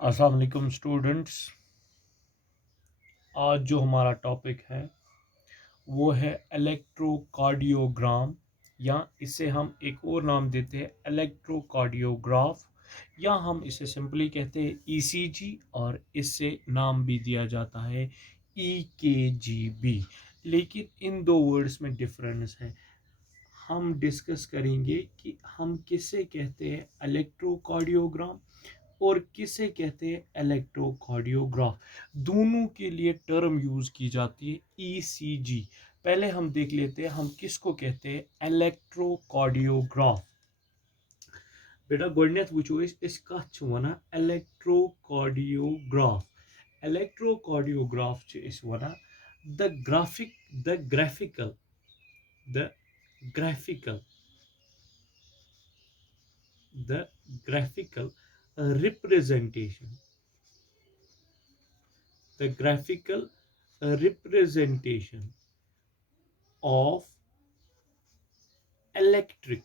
अस्सलाम वालेकुम स्टूडेंट्स। आज जो हमारा टॉपिक है वो है इलेक्ट्रोकार्डियोग्राम, या इसे हम एक और नाम देते हैं इलेक्ट्रोकार्डियोग्राफ, या हम इसे सिंपली कहते हैं ईसीजी, और इससे नाम भी दिया जाता है ईकेजीबी। लेकिन इन दो वर्ड्स में डिफरेंस है। हम डिस्कस करेंगे कि हम किसे कहते हैं इलेक्ट्रोकार्डियोग्राम और किसे कहते हैं इलेक्ट्रोकार्डियोग्राफ। दोनों के लिए टर्म यूज की जाती है ईसीजी। पहले हम देख लेते हैं हम किसको कहते हैं इलेक्ट्रोकार्डियोग्राफ। बेटा गोडनेथ वुचो कथ वना इलेक्ट्रोकार्डियोग्राफ। इलेक्ट्रोकार्डियोग्राफ वना the graphical the graphical representation the graphical representation of electric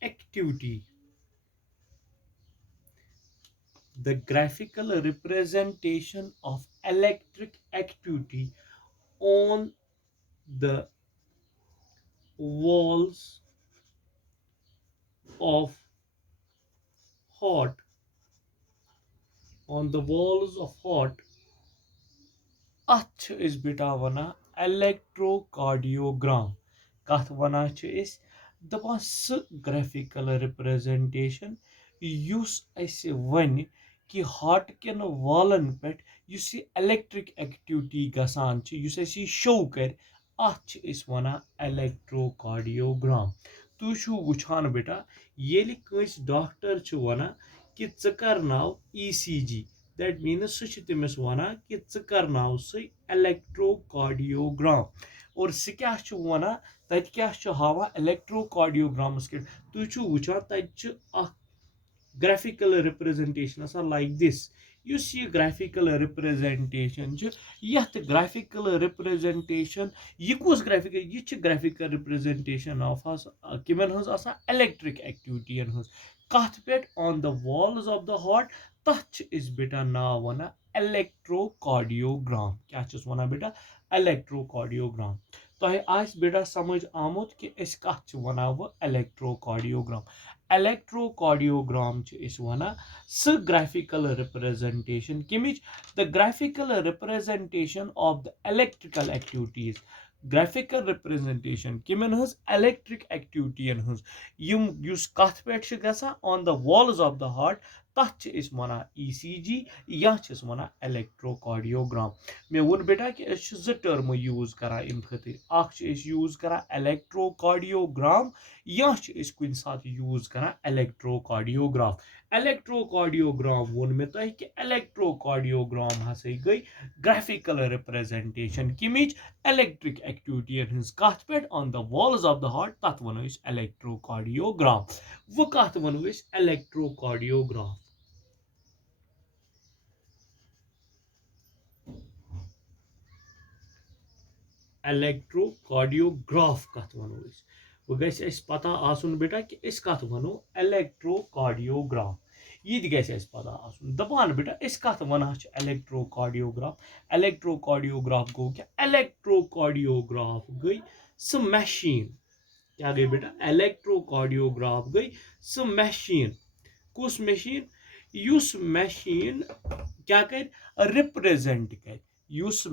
activity. The graphical representation of electric activity on the walls of hot अथ इस बेटा वना इलेक्ट्रोकार्डियोग्राम। कथ वना दपान स ग्राफिकल रिप्रेजेंटेशन युस ऐसे वन कि हार्ट केन वालन पे युस इलेक्ट्रिक एक्टिविटी गसान युस ऐसे शो कर अथ वना इलेक्ट्रोकार्डियोग्राम। तु वुछान बेटा येलि कंस डॉक्टर वना कि च करनाव ईसीजी, दैट मीन्स सह तमिस वना कि च करनाव से इलेक्ट्रोकार्डियोग्राम। और सह क्या वना तत क्या हावा इलेक्ट्रोकार्डियोग्रामस के तु वुछान तत graphical representation like this. Use ये ग्राफिकल रिप्रेजेंटेशन यथ ग्राफिकल रिप्रेजेंटेशन यह कुछ ग्राफिकल यह ग्राफिकल रिप्रेजेंटेशन ऑफ किमन हज इलेक्ट्रिक एक्टिविटी हज कथ पे on the walls of the heart तथ बेटा नाव वना इलेक्ट्रोकार्डियोग्राम। क्या वना बेटा इलेक्ट्रोकार्डियोग्राम। तोहे आज बेटा समझ आमुत कि इस कथ वना वो इलेक्ट्रोकार्डियोग्राम। इलेक्ट्रोकार्डियोग्राम वना स ग्राफिकल रिप्रेजेंटेशन किमिच the graphical representation of the electrical activities. Graphical representation किमन हज इलेक्ट्रिक एक्टिविटीन हज यम युस कथ पे गसा on the walls of the heart तथ वना ईसीजी या वना इलेक्ट्रोकार्डियोग्राम। मे वोन बेटा कि ज टर्म यूज करा अम खतर अख यूज करा इलेक्ट्रोकार्डियोग्राम या कुन सात यूज करा इलेक्ट्रोकार्डियोग्राफ। इलेक्ट्रोकार्डियोग्राम वोन मे तह कि इलेक्ट्रोकार्डियोग्राम हसा गई graphical representation Kimmich electric activity हज कथ पे on the walls of the heart तथ वनो इलेक्ट्रोकार्डियोग्राफ। वो कथ वनो इलेक्ट्रोकार्डियोग्राफ। इलेक्ट्रोकार्डियोग्राफ कथ वनो वो गस पता आसुन बेटा कि इस कथ वनो इलेक्ट्रोकार्डियोग्राफ। यह गस पता आसुन दपान बेटा इस कथ वना इलेक्ट्रोकार्डियोग्राफ। इलेक्ट्रोकार्डियोग्राफ गो क्या इलेक्ट्रोकार्डियोग्राफ गई स मशीन। क्या गई बेटा इलेक्ट्रोकार्डियोग्राफ गई स मशीन। कुस मशीन युस मशीन क्या कर रिप्रेजेंट कर युस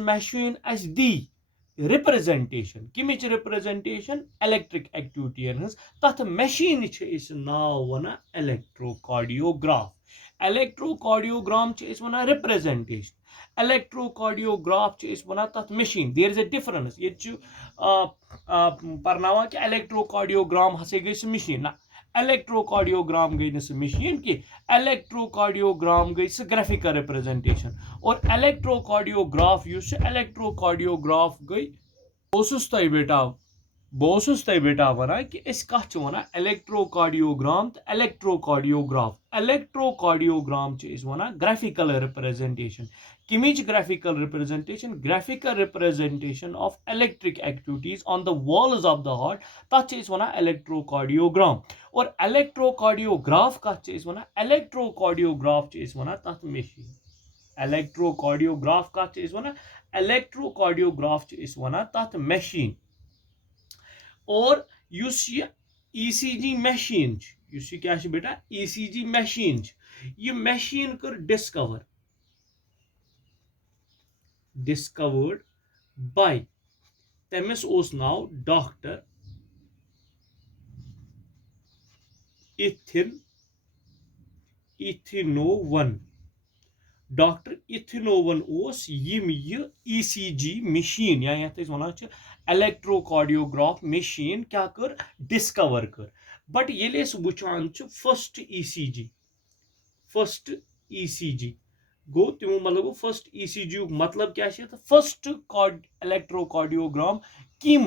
मशीन अस दी रिप्रेजेंटेशन किमिच रिप्रेजेंटेशन इलेक्ट्रिक एक्टिविटी हज तथ मशीन नाव वना इलेक्ट्रोकार्डियोग्राफ। इलेक्ट्रोकार्डियोग्राम वना रिप्रेजेंटेशन, इलेक्ट्रोकार्डियोग्राफ वना तथ machine. There is a difference. ये परनावा कि इलेक्ट्रोकार्डियोग्राम हसे गई मशीन ना, इलेक्ट्रोकार्डियोग्राम गई न मशीन की, इलेक्ट्रोकार्डियोग्राम गई ग्राफिकल रिप्रेजेंटेशन। और इलेक्ट्रोकार्डियोग्राफ इलेक्ट्रोकार्डियोग्राफ गई बेटा बेटा वना कि कथ वना इलेक्ट्रोकार्डियोग्राम तो इलेक्ट्रोकार्डियोग्राफ। इलेक्ट्रोकार्डियोग्राम वना graphical representation Kimmich graphical representation of electric activities on the walls of the heart तथ वना इलेक्ट्रोकार्डियोग्राम। और इलेक्ट्रोकार्डियोग्राफ कत वन इलेक्ट्रोकार्डियोग्राफ वन तथ मशीन इलेक्ट्रोकार्डियोग्राफ कत वन इलेक्ट्रोकार्डियोग्राफ वन तथ मशीन और युस ये ईसीजी मशीन युस ये क्या बेटा ईसीजी मशीन ये मशीन कर डिस्कवर्ड बाय तमिस ओस नाव डॉक्टर इथिनोवन डॉक्टर इथिनोवन ओस यम ये ईसीजी मशीन या यथ वन इलेक्ट्रोकार्डियोग्राफ मशीन क्या कर डिस्कवर कर बट ये वुचान फर्स्ट ईसीजी गो तमो मतलब गो फर्स्ट ईसीजी मतलब क्या फर्स्ट इलेक्ट्रोकार्डियोग्राम किम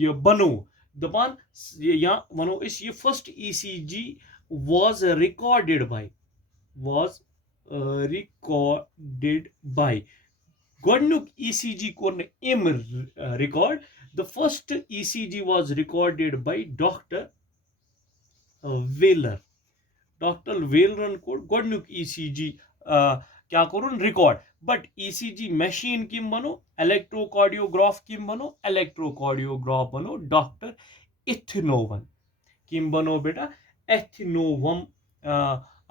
ये बनो दपान या वनो ये first ECG was recorded by Godnuk ECG korn im record. The first ECG was recorded by Dr. Wheeler. Dr. Wheeler को Godnuk ECG क्या करूँ रिकॉर्ड बट ECG मशीन किम बनो इलेक्ट्रोकार्डियोग्राफ किम बनो इलेक्ट्रोकार्डियोग्राफ बनो डॉक्टर इथिनोवन किम बनो बेटा एथिनोवम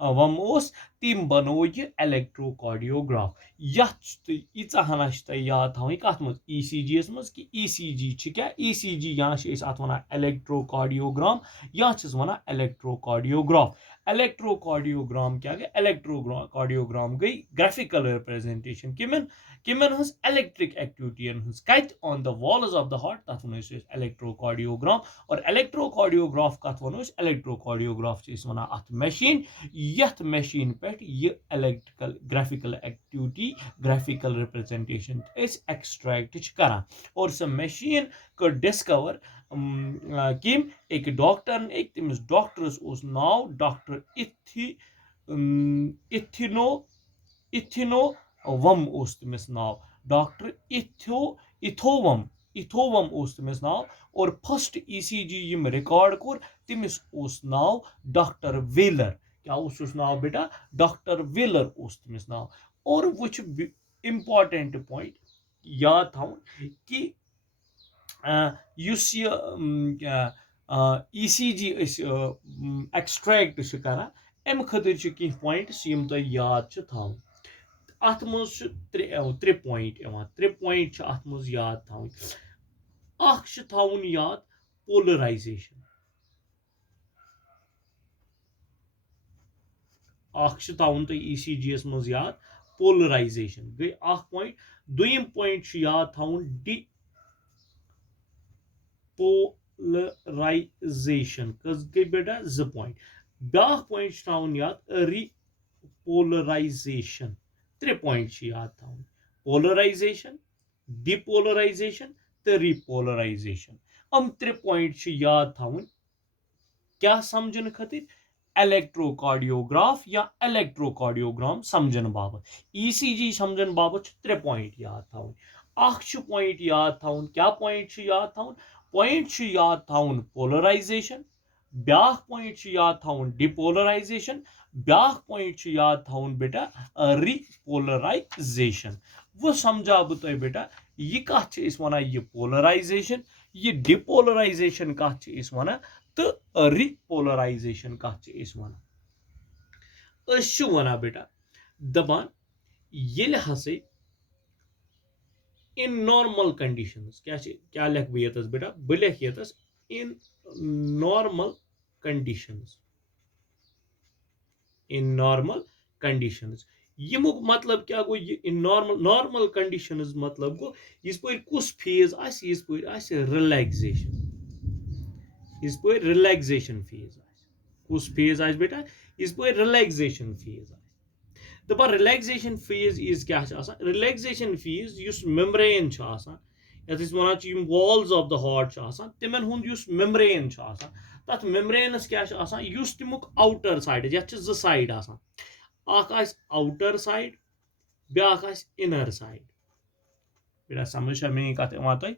वम ओस तिम बनो ये इलेक्ट्रोकार्डियोग्राफ यीचा हना याद थी कत मज ईसीजी मज कि ईसीजी क्या ईसीजी यहाँ अत वन इलेक्ट्रोकार्डियोग्राम या वन इलेक्ट्रोकार्डियोग्राफ इलेक्ट्रोकार्डियोग्राम क्या गई इलेक्ट्रोकार्डियोग्राम गई ग्राफिकल रिप्रेजेंटेशन किमन हज इलेक्ट्रिक एक्टिविटीन हज कत on the walls of the heart तथ वन इलेक्ट्रोकार्डियोग्राम और इलेक्ट्रोकार्डियोग्राफ कत वन इलेक्ट्रोकार्डियोग्राफ वन अत मशीन यथ मशीन पे ये electrical graphical activity graphical representation extract करान और सह मशीन कर डिस्कवर किम एक डॉक्टर एक तमिस डॉक्टरस उस नाव डॉक्टर इथिनोवम उस तमिस नाव डॉक्टर इथोवम उस तमिस नाव और फर्स्ट ईसीजी यम रिकॉर्ड कोर तमिस उस नाव डॉक्टर व्हीलर क्या उस नाव बेटा डॉक्टर व्हीलर उस तमिस नाव और वुच इम्पॉर्टेंट पॉइंट याद थवन कि ईसीजी एक्सट्रैक्ट करान अम खतर कह पॉइंट्स यम तुम याद थवन अत मज त्रे पॉइंट त्रे पॉइंट अत मज याद थवन थवन याद पोलराइजेशन थवन तुम ईसीजी मज याद पोलराइजेशन गई पॉइंट दोयम पॉइंट याद थवन पोलराइजेशन कस गई बेटा ज पॉइंट ब्या पॉइंट थवन याद रिपोलराइजेशन त्रे पॉइंट याद थवन पोलराइजेशन डिपोलराइजेशन तो रिपोलराइजेशन हम त्रे पॉइंट याद थवन क्या समझन खतिर इलेक्ट्रोकार्डियोग्राफ या इलेक्ट्रोकार्डियोग्राम समझन बाबत ईसीजी समझन बाबत त्रे पॉइंट याद थवन पॉइंट याद थवन क्या पॉइंट याद थवन पॉइंट याद थवन पोलराइजेशन ब्या पॉइंट याद थवन डिपोलराइजेशन ब्या पॉइंट याद थवन बेटा रिपोलराइजेशन वो समझा बह तुम बेटा यह कत वन यह पोलराइजेशन यह डिपोलराइजेशन कत वन तो रिपोलराइजेशन कत वन वन बेटा दपान ये हसे इन नॉर्मल कंडीशंस क्या लिख बह ये बेटा बह लिख ये इन नॉर्मल कंडीशंस यमुक मतलब क्या गो इन नॉर्मल कंडीशंस मतलब गो इस पर कुछ फेज इस पर रिलैक्सेशन फेज कुछ फेज बेटा इस पर रिलैक्सेशन फेज दपान रिलैक्सेशन फेज इज क्या रिलैक्सेशन फेज युस मेम्ब्रेन यथ वन वॉल्स ऑफ द हार्ट तिमन हुंद युस मेम्ब्रेन तथ मेम्ब्रेनस क्या युस तमुक आउटर साइड यथ ज साइड आउटर साइड ब्या इनर साइड बेटा समझ मैं कत तुम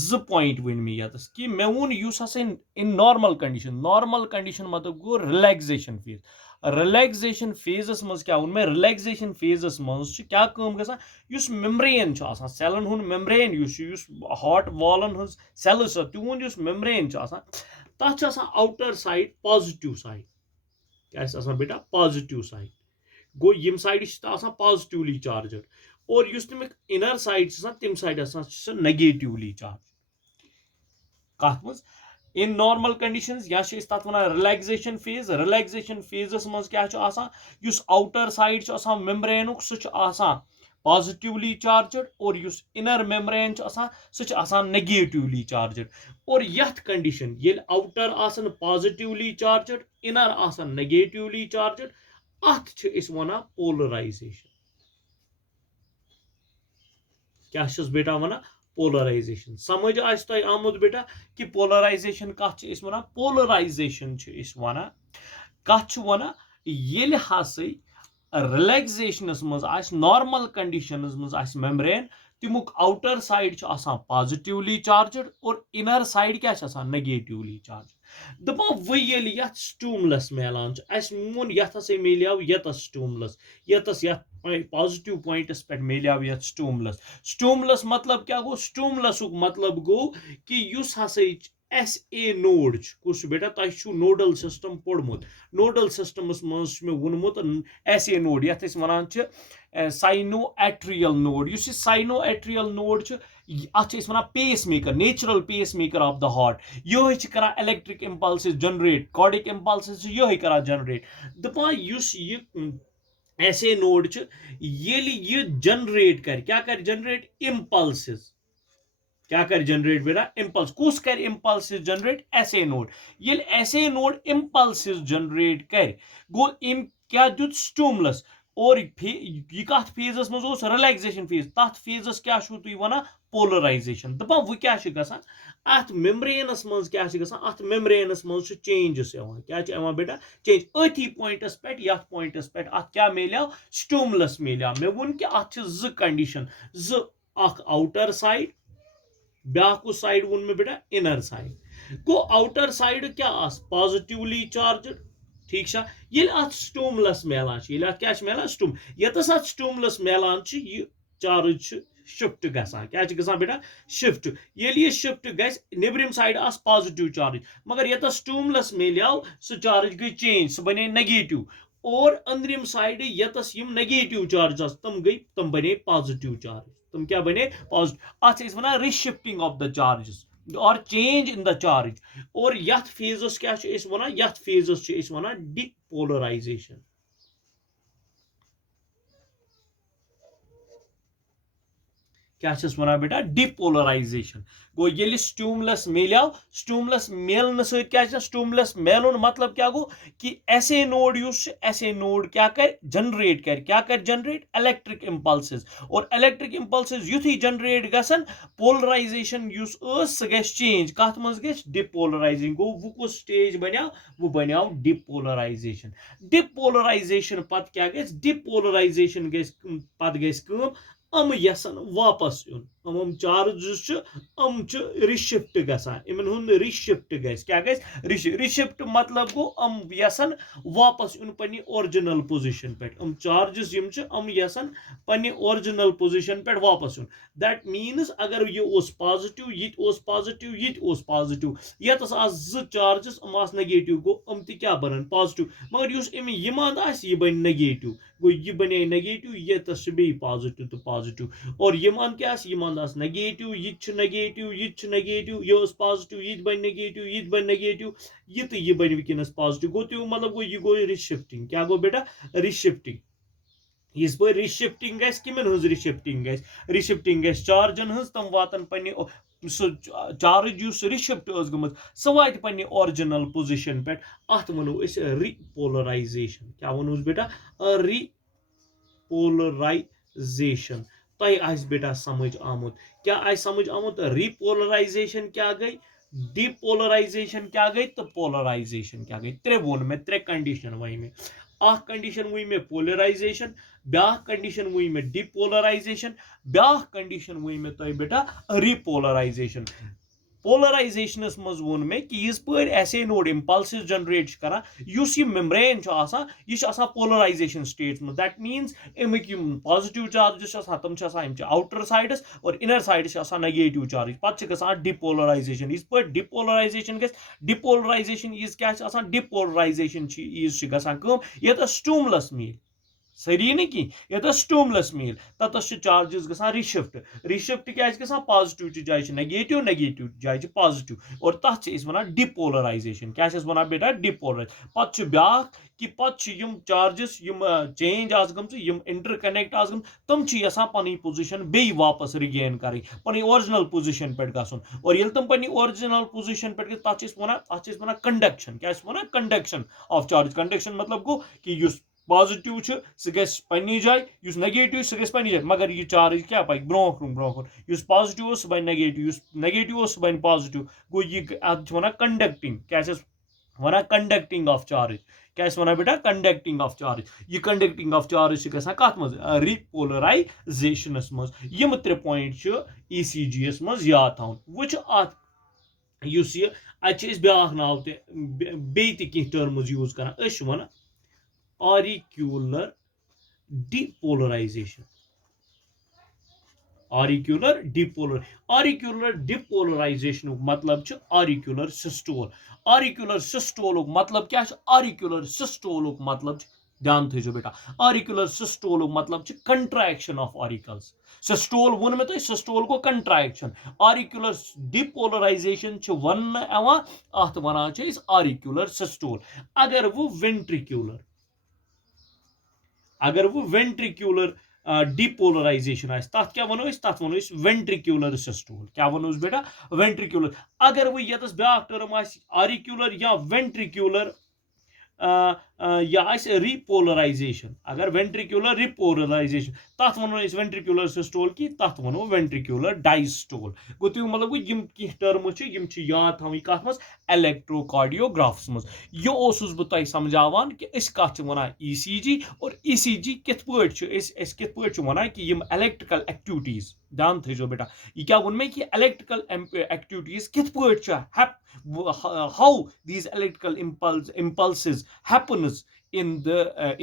ज पॉइंट वन मे यतस कि मे वोन युस हसा इन नॉर्मल कंडीशन मतलब गो रिलैक्सेशन फेज रिलैक्सेशन फेजस मज क्या वोन मे रिलैक्सेशन फेजस मज क्या काम गसान युस मेम्ब्रेन छ आसान सेलन हुन मेम्ब्रेन युस हार्ट वॉलन हज सेल्स तिहुंद युस मेम्ब्रेन छ आसान तथ छ आसान आउटर साइड पॉजिटिव साइड क्या आसान बेटा पॉजिटिव साइड गो यम साइड पॉजिटिवली चार्जड और युस तमिक इनर साइड तम साइड नेगेटिवली चार्ज कत मज इन नॉर्मल कंडीशंस या तथ वन रिलैक्सेशन फेजस मज क्या युस आउटर साइड मेम्ब्रेन सह पॉजिटिवली चार्जड और युस इनर मेम्ब्रेन सह नेगेटिवली चार्जड और यथ कंडीशन ये आउटर आसन positively charged inner negatively charged अथ वन पोलराइजेशन क्या बेटा वन पोलराइजेशन समझ आमुत बेटा कि पोलराइजेशन कत वन पोलराइजेशन वन कत वन ये हसा रिलैक्सेशन मज नॉर्मल कंडीशन मज मेम्ब्रेन तमुक आउटर साइड पॉजिटिवली चार्जड और इनर साइड क्या नेगेटिवली चार्ज दपा वह ये स्टूमलस मिलान मोन यथ मिलो यतस स्टूमलस यतस पॉजिटिव पॉइंटस पे मिलो ये स्टूमलस मतलब क्या गो स्टूमलस मतलब गो कि युस हसा SA नोड कुछ बेटा तुम नोडल सिस्टम पोर्मुत नोडल सिस्टमस मज वोनमुत SA नोड यथ वन साइनोएट्रियल नोड इस साइनोएट्रियल नोड अत वन pacemaker natural pacemaker of the heart ये कर electric impulse generate cardiac impulse ये कर जनरेट दपा ये SA नोड ये जनरेट कर जनरेट इम्पल्स क्या कर जनरेट बेटा इम्पल्स कुस कर इम्पल्स जनरेट SA नोड ये SA नोड इम्पल्स जनरेट कर गो इम क्या दुत स्टूमलस और यह कत फेजस मज रिलैक्सेशन फेज तथ फेजस क्या तुम वन पोलराइजेशन दपा वह क्या गसान अत मेम्ब्रेनस मज क्या गसान अत मेम्ब्रेनस मज चेंजेस क्या बेटा चेंज अथी पॉइंटस पे यथ पॉइंटस पे अत क्या मिलो स्टूमलस मिलो मे वोन कि अत ज कंडीशन ज आउटर साइड ब्याक साइड वोन मे बेटा इनर साइड गो आउटर साइड क्या पॉजिटिवली चार्जड ठीक ये अत स्टूमलस मिलान ये क्या मिलान स्टूम यतस अत स्टूमलस मिलान यह चार्ज शिफ्ट गसान क्या गसान बेटा शिफ्ट ये शिफ्ट गस निब्रिम साइड पॉजिटिव चार्ज मगर ये स्टूमलस मिलो सह चार्ज गई चेंज सह बने नेगेटिव और अंदरिम साइड यतस यम नेगेटिव चार्ज तम बने पॉजिटिव चार्ज तुम क्या बने पॉजिटिव अत वन रिशिफ्टिंग ऑफ द चार्जेस और चेंज इन द चार्ज और यथ फेजस क्या वन यथ फेजस वन डिपोलराइजेशन क्या वन बेटा डिपोलराइजेशन गो ये स्टूमलस मिलन क्या स्टूमलस मिलन मतलब क्या गो कि SA नोड क्या कर जनरेट इलेक्ट्रिक इम्पल्सेस और इलेक्ट्रिक इम्पल्सेस युथी जनरेट गसन पोलराइजेशन सह गस चेंज कत मज गस डिपोलराइजिंग गो वो कुछ स्टेज बनो वो बनो डिपोलराइजेशन पत क्या गस डिपोलराइजेशन पत गस यसन वापस in charge reshift गसान in reshift गस क्या गस रिशिफ्ट मतलब गो यसन वापस इन पन्नी ओरिजिनल पोजिशन पे चार्जेस यसन पन्नी ओरिजिनल पोजिशन पे वापस इन दैट मीन्स अगर यह पॉजिटिव ये पॉजिटिव यतस ज चार्जेस नेगेटिव गो क्या बनन पॉजिटिव मगर यम अंद यह बन नेगेटिव गो यह बने नेगेटिव यतस बे पॉजिटिव तो पॉजिटिव और यम अंद क्या यम अंद नेगेटिव नेगेटिव यह पॉजिटिव यह बन नेगेटिव यह तो यह बन वनस पॉजिटिव गो तो मतलब गो यह गो रिशिफ्टिंग क्या गो बेटा रिशिफ्टिंग इस पे रिशिफ्टिंग गस किमन हज रिशिफ्टिंग गस चार्जन हज तम वातन पन्ने चार्ज युस रिशिफ्ट गमत सह वात पन्ने ओरिजिनल पोजिशन पे अत वनो रिपोलराइजेशन क्या वनो बेटा रिपोलराइजेशन तय आस बेटा समझ आमुत क्या आस समझ आमुत रिपोलराइजेशन क्या गई डिपोलराइजेशन क्या गई तो पोलराइजेशन क्या गई त्रे वोन में त्रे कंडीशन वही में अख कंडीशन वही में पोलराइजेशन, ब्याह कंडीशन वही में डिपोलराइजेशन, ब्याह कंडीशन वही में तो बेटा रिपोलराइजेशन। पोलराइजेशन मज वो मे कि यिज पर ऐसे नोड इम्पल्सिस जनरेट करा युस यह मेम्ब्रेन यह पोलराइजेशन स्टेट में, that means Amik positive charges तम आउटर साइडस और इनर साइडस नेगेटिव चार्ज पे गसान डिपोलराइजेशन। इस पर डिपोलराइजेशन गस, डिपोलराइजेशन यीज क्या डिपोलराइजेशन यीज गसान ये स्टूमलस मील सरी ना कि ये स्टूमलस मील तथस चार्जेस गसान रिशिफ्ट, रिशिफ्ट क्या गसान पॉजिटिव जाए नेगेटिव, नेगेटिव जाए पॉजिटिव और तथ वन डिपोलराइजेशन। क्या वन बेटा डिपोलराइज। पे ब्याह कि पे चार्जेस चेंज आज गम इंटरकनेक्ट आज गम तम यसान पन पोजिशन बे वापस रिगेन कर पन ओरिजिनल पोजिशन पे गसन और ये तम पन्नी ओरिजिनल पोजिशन पे तथ वन कंडक्शन। क्या one conduction of charge. Conduction मतलब गो कि पॉजिटिव सह गि जाए, नेगेटिव सह गि जाए, मगर यह चार्ज क्या पाई ब्रो ब्रो पॉजिटिव सह बन नेगेटिव, नेगेटिव सह बन पॉजिटिव। गो यह वन कंडक्टिंग। क्या वन कंडक्टिंग ऑफ चार्ज। क्या वन बेटा कंडक्टिंग ऑफ चार्ज। यह कंडक्टिंग ऑफ चार्ज कत मज रिपोलराइजेशन मज। यम 3 पॉइंट ECG मज याद थवन। वो अत ब्याह नाव ते टर्म्स यूज कर ऑरिक्यूलर डिपोलराइजेशन। ऑरिक्यूलर डिपोलर, ऑरिक्यूलर डिपोलराइजेशन मतलब ऑरिक्यूलर सिस्टोल। ऑरिक्यूलर सिस्टोल मतलब क्या? ऑरिक्यूलर सिस्टोल मतलब ध्यान थो बेटा, ऑरिक्यूलर सिस्टोल मतलब कंट्रैक्शन ऑफ ऑरिकल्स। सिस्टोल वो मैं तो सिस्टोल को कंट्रैक्शन। ऑरिक्यूलर डिपोलराइजेशन वन अत वन ऑरिक्यूलर सिस्टोल। अगर वो वेंट्रिक्यूलर, अगर वो वेंट्रिक्यूलर डिपोलराइजेशन तथ क्या वनो, तथ वनो वेंट्रिक्यूलर सिस्टोल। क्या वनो बेटा? वेंट्रिक्यूलर। अगर वो ये ब्या टर्म ऑरिक्यूलर या वेंट्रिक्यूलर यह रिपोलराइजेशन। अगर वेंट्रिक्यूलर रिपोलराइजेशन तथ वनो वेंट्रिक्यूलर सिस्टोल कि तथ वनो वेंट्रिक्यूलर डायस्टोल। गो तुम मतलब गो टर्म याद थी कत मज इलेक्ट्रोकार्डियोग्राफ्स मज। यह बह समझावान कि कत वन ECG और ECG कित वन कि इलेक्ट्रिकल एक्टिविटीज। ध्यान थो बेटा, यह क्या वो मे कि इलेक्ट्रिकल एक्टिविटीज कित how these electrical impulses happens in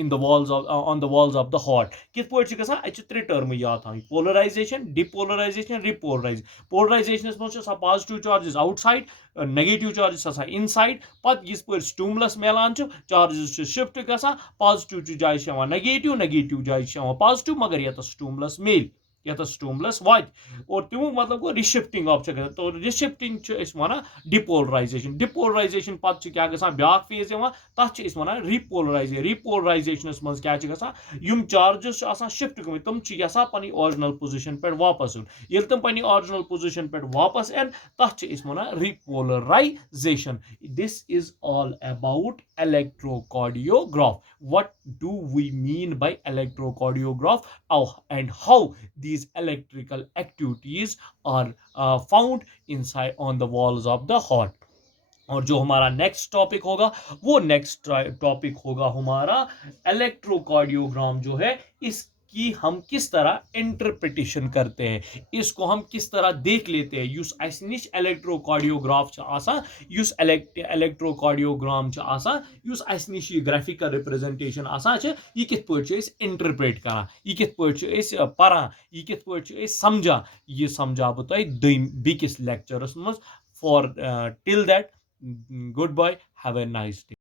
the walls of on the walls of the heart। कित पॉइंट गसान अच्छे 3 टर्म याद थी, पोलराइजेशन, डिपोलराइजेशन, रिपोलराइज। पोलराइजेशन मज positive charges outside, negative charges inside. पत इस पर स्टूमलस मिलान चार्जेस शिफ्ट गसान, पॉजिटिव जाए negative, negative जाए पॉजिटिव, मगर ये स्टूमलस मिल, ये स्टूमलस वात और तमो मतलब गो रिशिफ्टिंग ऑफ तो रिशिफ्टिंग वन डिपोलराइजेशन। डिपोलराइजेशन पे क्या गसान ब्या फेज तथ वन रिपोलराइजेशन। रिपोलराइजेशन मज क्या गसान चार्जेस शिफ्ट गम तम पन ओरिजिनल पोजिशन पे वापस इन। ये तम पन ओरिजिनल पोजिशन पे वापस इन तथ one repolarization. This is all about electrocardiograph। What do we mean by electrocardiograph and how these electrical activities are found inside on the walls of the heart। और जो हमारा नेक्स्ट टॉपिक होगा वो next topic होगा हमारा electrocardiogram जो है इसकी हम किस तरह इंटरप्रिटेशन करते हैं, इसको हम किस तरह देख लेते हैं। युस अस निश इलेक्ट्रोकार्डियोग्राफ युस इलेक्ट्रोकार्डियोग्राम युस अस निश ग्राफिकल रिप्रेजेंटेशन यह कित पॉइंट इंटरप्रेट करा, यह कित पॉइंट पढ़ा, यह कित पॉइंट समझा, यह समझा बह तुम बेकिस लेक्चरस मज। For till that, goodbye, have a nice day।